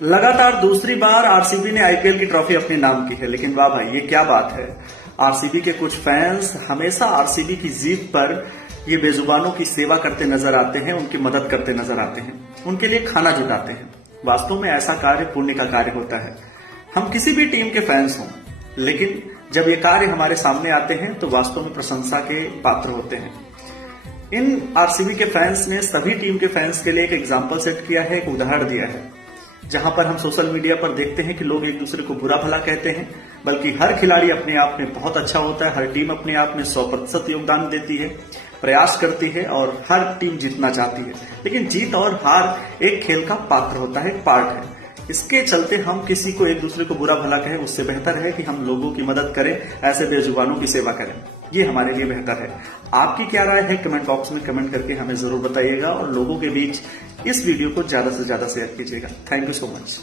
लगातार दूसरी बार आरसीबी ने आईपीएल की ट्रॉफी अपने नाम की है, लेकिन वाह भाई ये क्या बात है। आरसीबी के कुछ फैंस हमेशा आरसीबी की जीत पर ये बेजुबानों की सेवा करते नजर आते हैं, उनकी मदद करते नजर आते हैं, उनके लिए खाना जुटाते हैं। वास्तव में ऐसा कार्य पुण्य का कार्य होता है। हम किसी भी टीम के फैंस हों, लेकिन जब ये कार्य हमारे सामने आते हैं तो वास्तव में प्रशंसा के पात्र होते हैं। इन आरसीबी के फैंस ने सभी टीम के फैंस के लिए एक एग्जाम्पल सेट किया है, एक उदाहरण दिया है। जहां पर हम सोशल मीडिया पर देखते हैं कि लोग एक दूसरे को बुरा भला कहते हैं, बल्कि हर खिलाड़ी अपने आप में बहुत अच्छा होता है, हर टीम अपने आप में 100% योगदान देती है, प्रयास करती है और हर टीम जीतना चाहती है। लेकिन जीत और हार एक खेल का पात्र होता है, एक पार्ट है। इसके चलते हम किसी को एक दूसरे को बुरा भला कहें, उससे बेहतर है कि हम लोगों की मदद करें, ऐसे बेजुबानों की सेवा करें। ये हमारे लिए बेहतर है। आपकी क्या राय है कमेंट बॉक्स में कमेंट करके हमें जरूर बताइएगा और लोगों के बीच इस वीडियो को ज्यादा से ज्यादा शेयर कीजिएगा। Thank you so much.